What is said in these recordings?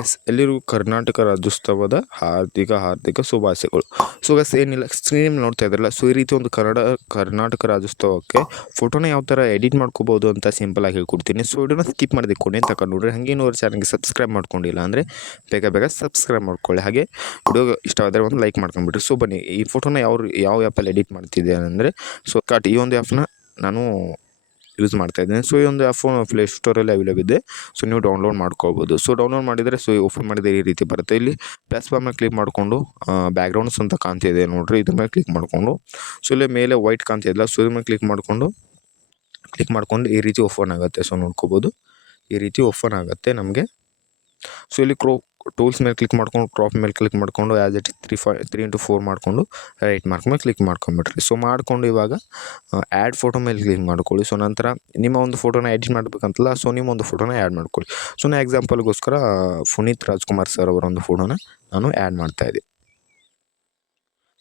Guys ಎಲ್ಲರಿಗೂ ಕರ್ನಾಟಕ ರಾಜ್ಯೋತ್ಸವದ ಹಾರ್ದಿಕ ಶುಭಾಶಯಗಳು. ಸೊ ಗೈಸ್ ಏನಿಲ್ಲ, ಸ್ಕ್ರೀನ್ ನೋಡ್ತಾ ಇದ್ರಲ್ಲ, ಸೊ ಈ ರೀತಿ ಒಂದು ಕರ್ನಾಟಕ ರಾಜ್ಯೋತ್ಸವಕ್ಕೆ ಫೋಟೋನ ಯಾವ ಥರ ಎಡಿಟ್ ಮಾಡ್ಕೋಬೋದು ಅಂತ ಸಿಂಪಲಾಗಿ ಹೇಳ್ಕೊಡ್ತೀನಿ. ಸೊ ವಿಡಿಯೋನ ಸ್ಕಿಪ್ ಮಾಡಿದೆ ಕೊನೆ ತನಕ ನೋಡ್ರಿ. ಹಾಗೆ ಇನ್ನೂರು ಚಾನಲ್ಗೆ ಸಬ್ಸ್ಕ್ರೈಬ್ ಮಾಡ್ಕೊಂಡಿಲ್ಲ ಅಂದರೆ ಬೇಗ ಸಬ್ಸ್ಕ್ರೈಬ್ ಮಾಡ್ಕೊಳ್ಳಿ. ಹಾಗೆ ವಿಡಿಯೋ ಇಷ್ಟವಾದರೆ ಒಂದು ಲೈಕ್ ಮಾಡ್ಕೊಂಡ್ಬಿಟ್ರಿ. ಸೊ ಬನ್ನಿ, ಈ ಫೋಟೋನ ಯಾವ ಆ್ಯಪಲ್ಲಿ ಎಡಿಟ್ ಮಾಡ್ತಿದ್ದೆ ಅಂದರೆ, ಸೊ ಈ ಒಂದು ಆ್ಯಪ್ನ ನಾನು ಯೂಸ್ ಮಾಡ್ತಾ ಇದ್ದೀನಿ. ಸೊ ಈ ಒಂದು ಫೋನ್ ಪ್ಲೇ ಸ್ಟೋರಲ್ಲಿ ಅವೈಲೇಬಲ್ ಇದೆ. ಸೊ ನೀವು ಡೌನ್ಲೋಡ್ ಮಾಡ್ಕೋಬೋದು. ಸೊ ಡೌನ್ಲೋಡ್ ಮಾಡಿದರೆ ಸೊ ಓಪನ್ ಮಾಡಿದರೆ ಈ ರೀತಿ ಬರುತ್ತೆ. ಇಲ್ಲಿ ಪ್ಲಸ್ ಬಾರ್ ಮೇಲೆ ಕ್ಲಿಕ್ ಮಾಡಿಕೊಂಡು ಬ್ಯಾಕ್ಗ್ರೌಂಡ್ಸ್ ಅಂತ ಕಾಣ್ತಿದೆ ನೋಡಿರಿ, ಇದ್ರ ಮೇಲೆ ಕ್ಲಿಕ್ ಮಾಡಿಕೊಂಡು ಸೊ ಇಲ್ಲಿ ಮೇಲೆ ವೈಟ್ ಕಾಣ್ತಿಲ್ಲ, ಸೊ ಇದ್ರ ಮೇಲೆ ಕ್ಲಿಕ್ ಮಾಡ್ಕೊಂಡು ಈ ರೀತಿ ಓಪನ್ ಆಗುತ್ತೆ. ಸೊ ನೋಡ್ಕೋಬೋದು, ಈ ರೀತಿ ಓಪನ್ ಆಗುತ್ತೆ ನಮಗೆ. ಸೊ ಇಲ್ಲಿ ಟೂಲ್ಸ್ ಮೇಲೆ ಕ್ಲಿಕ್ ಮಾಡ್ಕೊಂಡು ಕ್ರಾಪ್ ಮೇಲೆ ಕ್ಲಿಕ್ ಮಾಡಿಕೊಂಡು ಆ್ಯಸ್ ಇಟ್ 3x4 ಮಾಡಿಕೊಂಡು ರೈಟ್ ಮಾರ್ಕ್ ಮೇಲೆ ಕ್ಲಿಕ್ ಮಾಡ್ಕೊಂಬಿಟ್ರಿ. ಸೊ ಮಾಡಿಕೊಂಡು ಇವಾಗ ಆ್ಯಡ್ ಫೋಟೋ ಮೇಲೆ ಕ್ಲಿಕ್ ಮಾಡ್ಕೊಳ್ಳಿ. ಸೊ ನಂತರ ನಿಮ್ಮ ಒಂದು ಫೋಟೋನ ಎಡಿಟ್ ಮಾಡಬೇಕಂತಲ್ಲ, ಸೊ ನಿಮ್ಮ ಒಂದು ಫೋಟೋನ ಆ್ಯಡ್ ಮಾಡ್ಕೊಳ್ಳಿ. ಸೊ ನಾನು ಎಕ್ಸಾಂಪಲ್ಗೋಸ್ಕರ ಪುನೀತ್ ರಾಜ್ಕುಮಾರ್ ಸರ್ ಅವರ ಒಂದು ಫೋಟೋನ ನಾನು ಆ್ಯಡ್ ಮಾಡ್ತಾಯಿದ್ದೆ.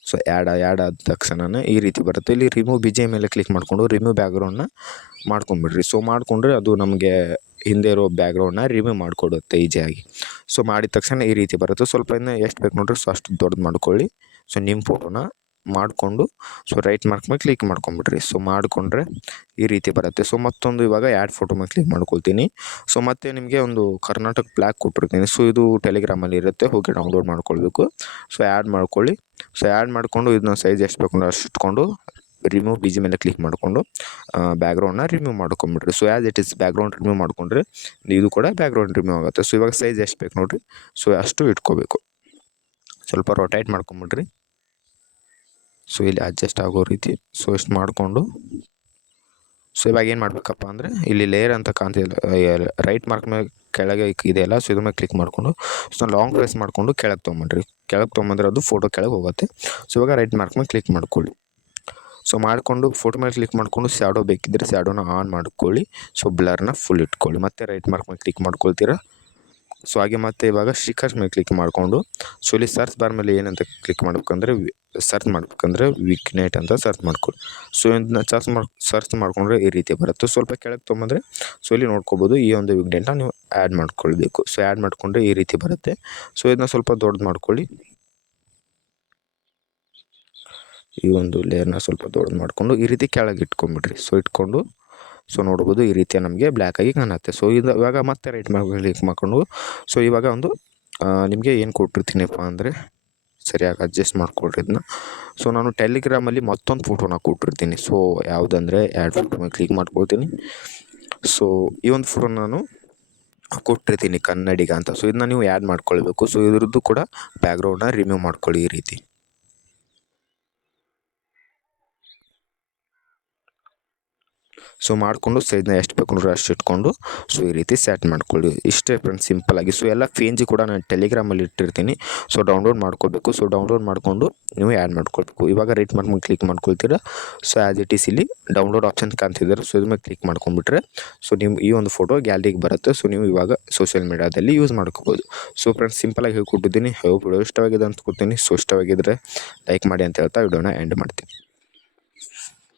ಸೊ ಆ್ಯಡ್ ಆದ ತಕ್ಷಣವೇ ಈ ರೀತಿ ಬರುತ್ತೆ. ಇಲ್ಲಿ ರಿಮೂವ್ BGM ಮೇಲೆ ಕ್ಲಿಕ್ ಮಾಡಿಕೊಂಡು ರಿಮೂವ್ ಬ್ಯಾಕ್ಗ್ರೌಂಡ್ನ ಮಾಡ್ಕೊಂಬಿಡ್ರಿ. ಸೊ ಮಾಡಿಕೊಂಡ್ರೆ ಅದು ನಮಗೆ ಹಿಂದೆ ಇರೋ ಬ್ಯಾಕ್ಗ್ರೌಂಡ್ನ ರಿಮೂವ್ ಮಾಡಿಕೊಡುತ್ತೆ ಈಸಿಯಾಗಿ. ಸೊ ಮಾಡಿದ ತಕ್ಷಣ ಈ ರೀತಿ ಬರುತ್ತೆ. ಸ್ವಲ್ಪ ಇನ್ನು ಎಷ್ಟು ಬೇಕು ನೋಡ್ರಿ, ಸೊ ಅಷ್ಟು ದೊಡ್ಡದು ಮಾಡ್ಕೊಳ್ಳಿ. ಸೊ ನಿಮ್ಮ ಫೋಟೋನ ಮಾಡಿಕೊಂಡು ಸೊ ರೈಟ್ ಮಾರ್ಕ್ ಮೇಲೆ ಕ್ಲಿಕ್ ಮಾಡ್ಕೊಂಬಿಡ್ರಿ. ಸೊ ಮಾಡಿಕೊಂಡ್ರೆ ಈ ರೀತಿ ಬರುತ್ತೆ. ಸೊ ಮತ್ತೊಂದು ಇವಾಗ ಆ್ಯಡ್ ಫೋಟೋ ಮೇಲೆ ಕ್ಲಿಕ್ ಮಾಡ್ಕೊಳ್ತೀನಿ. ಸೊ ಮತ್ತೆ ನಿಮಗೆ ಒಂದು ಕರ್ನಾಟಕ ಫ್ಲ್ಯಾಗ್ ಕೊಟ್ಟಿರ್ತೀನಿ. ಸೊ ಇದು ಟೆಲಿಗ್ರಾಮಲ್ಲಿ ಇರುತ್ತೆ, ಹೋಗಿ ಡೌನ್ಲೋಡ್ ಮಾಡ್ಕೊಳ್ಬೇಕು. ಸೊ ಆ್ಯಡ್ ಮಾಡ್ಕೊಳ್ಳಿ. ಸೊ ಆ್ಯಡ್ ಮಾಡಿಕೊಂಡು ಇದನ್ನ ಸೈಜ್ ಎಷ್ಟು ಬೇಕು ಅಷ್ಟು ಇಟ್ಕೊಂಡು ರಿಮೂವ್ BGM ಮೇಲೆ ಕ್ಲಿಕ್ ಮಾಡಿಕೊಂಡು ಬ್ಯಾಕ್ಗ್ರೌಂಡ್ನ ರಿಮೂವ್ ಮಾಡ್ಕೊಂಬಿಡ್ರಿ. So as it is background remove ಮಾಡಿಕೊಂಡ್ರೆ ಇದು ಕೂಡ ಬ್ಯಾಕ್ಗ್ರೌಂಡ್ ರಿಮೂವ್ ಆಗುತ್ತೆ. ಸೊ ಇವಾಗ ಸೈಜ್ ಎಷ್ಟು ಬೇಕು ನೋಡಿರಿ, ಸೊ ಅಷ್ಟು ಇಟ್ಕೋಬೇಕು. ಸ್ವಲ್ಪ ರೊಟೇಟ್ ಮಾಡ್ಕೊಂಬಿಡ್ರಿ. ಸೊ ಇಲ್ಲಿ ಅಡ್ಜಸ್ಟ್ ಆಗೋ ರೀತಿ ಸೊ ಇಷ್ಟು ಮಾಡಿಕೊಂಡು ಸೊ ಇವಾಗ ಏನು ಮಾಡಬೇಕಪ್ಪ ಅಂದರೆ, ಇಲ್ಲಿ ಲೇಯರ್ ಅಂತ ಕಾಣ್ತಿಲ್ಲ, ರೈಟ್ ಮಾರ್ಕ್ ಮೇಲೆ ಕೆಳಗೆ ಇದೆಯಲ್ಲ, ಸೊ ಇದ್ರ ಮೇಲೆ ಕ್ಲಿಕ್ ಮಾಡಿಕೊಂಡು ಸೊ ಲಾಂಗ್ ಪ್ರೆಸ್ ಮಾಡಿಕೊಂಡು ಕೆಳಗೆ ತೊಗೊಂಬಂದ್ರೆ ಅದು ಫೋಟೋ ಕೆಳಗೆ ಹೋಗುತ್ತೆ. ಸೊ ಇವಾಗ ರೈಟ್ ಮಾರ್ಕ್ ಮೇಲೆ ಕ್ಲಿಕ್ ಮಾಡ್ಕೊಳ್ಳಿ. ಸೊ ಮಾಡಿಕೊಂಡು ಫೋಟೋ ಮೇಲೆ ಕ್ಲಿಕ್ ಮಾಡಿಕೊಂಡು ಶ್ಯಾಡೋ ಬೇಕಿದ್ದರೆ ಶ್ಯಾಡೋನ ಆನ್ ಮಾಡ್ಕೊಳ್ಳಿ. ಸೊ ಬ್ಲರ್ನ ಫುಲ್ ಇಟ್ಕೊಳ್ಳಿ. ಮತ್ತೆ ರೈಟ್ ಮಾರ್ಕ್ ಮೇಲೆ ಕ್ಲಿಕ್ ಮಾಡ್ಕೊಳ್ತೀರಾ. ಸೊ ಹಾಗೆ ಮತ್ತೆ ಇವಾಗ ಸ್ಟಿಕರ್ಸ್ ಮೇಲೆ ಕ್ಲಿಕ್ ಮಾಡಿಕೊಂಡು ಸೊ ಇಲ್ಲಿ ಸರ್ಚ್ ಬಾರ್ ಮೇಲೆ ಏನಂತ ಕ್ಲಿಕ್ ಮಾಡ್ಬೇಕಂದ್ರೆ ವಿಗ್ನೇಟ್ ಅಂತ ಸರ್ಚ್ ಮಾಡ್ಕೊಳ್ಳಿ. ಸೊ ಇದನ್ನ ಸರ್ಚ್ ಮಾಡಿಕೊಂಡ್ರೆ ಈ ರೀತಿ ಬರುತ್ತೆ. ಸ್ವಲ್ಪ ಕೆಳಗೆ ತೊಗೊಂಬಂದರೆ ಸೊ ಇಲ್ಲಿ ನೋಡ್ಕೋಬೋದು, ಈ ಒಂದು ವಿಗ್ನೇಟ್ನ ನೀವು ಆ್ಯಡ್ ಮಾಡ್ಕೊಳ್ಬೇಕು. ಸೊ ಆ್ಯಡ್ ಮಾಡಿಕೊಂಡ್ರೆ ಈ ರೀತಿ ಬರುತ್ತೆ. ಸೊ ಇದನ್ನ ಸ್ವಲ್ಪ ದೊಡ್ಡದು ಮಾಡ್ಕೊಳ್ಳಿ. ಈ ಒಂದು ಲೇಯರ್ನ ಸ್ವಲ್ಪ ದೊಡ್ಡದು ಮಾಡಿಕೊಂಡು ಈ ರೀತಿ ಕೆಳಗೆ ಇಟ್ಕೊಂಡ್ಬಿಡ್ರಿ. ಸೊ ಇಟ್ಕೊಂಡು ಸೊ ನೋಡ್ಬೋದು ಈ ರೀತಿಯ ನಮಗೆ ಬ್ಲ್ಯಾಕಾಗಿ ಕಾಣುತ್ತೆ. ಸೊ ಇವಾಗ ಮತ್ತೆ ರೈಟ್ ಮಾರ್ಕ್ ಕ್ಲಿಕ್ ಮಾಡ್ಕೊಂಡು ಸೊ ಇವಾಗ ಒಂದು ನಿಮಗೆ ಏನು ಕೊಟ್ಟಿರ್ತೀನಪ್ಪ ಅಂದರೆ ಸರಿಯಾಗಿ ಅಡ್ಜಸ್ಟ್ ಮಾಡ್ಕೊಳ್ರಿ ಇದನ್ನ. ಸೊ ನಾನು ಟೆಲಿಗ್ರಾಮಲ್ಲಿ ಮತ್ತೊಂದು ಫೋಟೋನ ಕೊಟ್ಟಿರ್ತೀನಿ. ಸೊ ಯಾವುದಂದರೆ ಆ್ಯಡ್ ಫೋಟೋ ಮೇಲೆ ಕ್ಲಿಕ್ ಮಾಡ್ಕೊಳ್ತೀನಿ. ಸೊ ಈ ಒಂದು ಫೋಟೋ ನಾನು ಕೊಟ್ಟಿರ್ತೀನಿ ಕನ್ನಡಿಗ ಅಂತ. ಸೊ ಇದನ್ನ ನೀವು ಆ್ಯಡ್ ಮಾಡ್ಕೊಳ್ಬೇಕು. ಸೊ ಇದ್ರದ್ದು ಕೂಡ ಬ್ಯಾಕ್ಗ್ರೌಂಡ್ನ ರಿಮೂವ್ ಮಾಡ್ಕೊಳ್ಳಿ ಈ ರೀತಿ. ಸೊ ಮಾಡಿಕೊಂಡು ಸೈಜ್ನ ಎಷ್ಟು ಬೇಕು ನೋಡ್ರಿ ಅಷ್ಟು ಇಟ್ಕೊಂಡು ಸೊ ಈ ರೀತಿ ಸೆಟ್ ಮಾಡ್ಕೊಳ್ಳಿ. ಇಷ್ಟೇ ಫ್ರೆಂಡ್ಸ್, ಸಿಂಪಲಾಗಿ. ಸೊ ಎಲ್ಲ ಪೇಜ್ ಕೂಡ ನಾನು ಟೆಲಿಗ್ರಾಮಲ್ಲಿ ಇಟ್ಟಿರ್ತೀನಿ. ಸೊ ಡೌನ್ಲೋಡ್ ಮಾಡ್ಕೋಬೇಕು. ಸೊ ಡೌನ್ಲೋಡ್ ಮಾಡಿಕೊಂಡು ನೀವು ಆ್ಯಡ್ ಮಾಡ್ಕೊಳ್ಬೇಕು. ಇವಾಗ ರೈಟ್ ಮಾರ್ಕ್ ಮೇಲೆ ಕ್ಲಿಕ್ ಮಾಡ್ಕೊಳ್ತೀರಾ. ಸೊ ಆ್ಯಸ್ ಇಟ್ ಈಸ್ ಇಲ್ಲಿ ಡೌನ್ಲೋಡ್ ಆಪ್ಷನ್ ಕಾಣ್ತಿದ್ದಾರೆ. ಸೊ ಇದ್ರ ಮೇಲೆ ಕ್ಲಿಕ್ ಮಾಡ್ಕೊಂಡ್ಬಿಟ್ರೆ ಸೊ ನೀವು ಈ ಒಂದು ಫೋಟೋ ಗ್ಯಾಲರಿಗೆ ಬರುತ್ತೆ. ಸೊ ನೀವು ಇವಾಗ ಸೋಷಿಯಲ್ ಮೀಡಿಯಾದಲ್ಲಿ ಯೂಸ್ ಮಾಡ್ಕೋಬೋದು. ಸೊ ಫ್ರೆಂಡ್ಸ್, ಸಿಂಪಲಾಗಿ ಹೇಳ್ಕೊಟ್ಟಿದ್ದೀನಿ. ವಿಡಿಯೋ ಇಷ್ಟವಾಗಿದೆ ಅಂತ ಕೊಡ್ತೀನಿ. ಸೊ ಇಷ್ಟವಾಗಿದ್ದರೆ ಲೈಕ್ ಮಾಡಿ ಅಂತ ಹೇಳ್ತಾ ವಿಡಿಯೋನ ಎಂಡ್ ಮಾಡ್ತೀನಿ.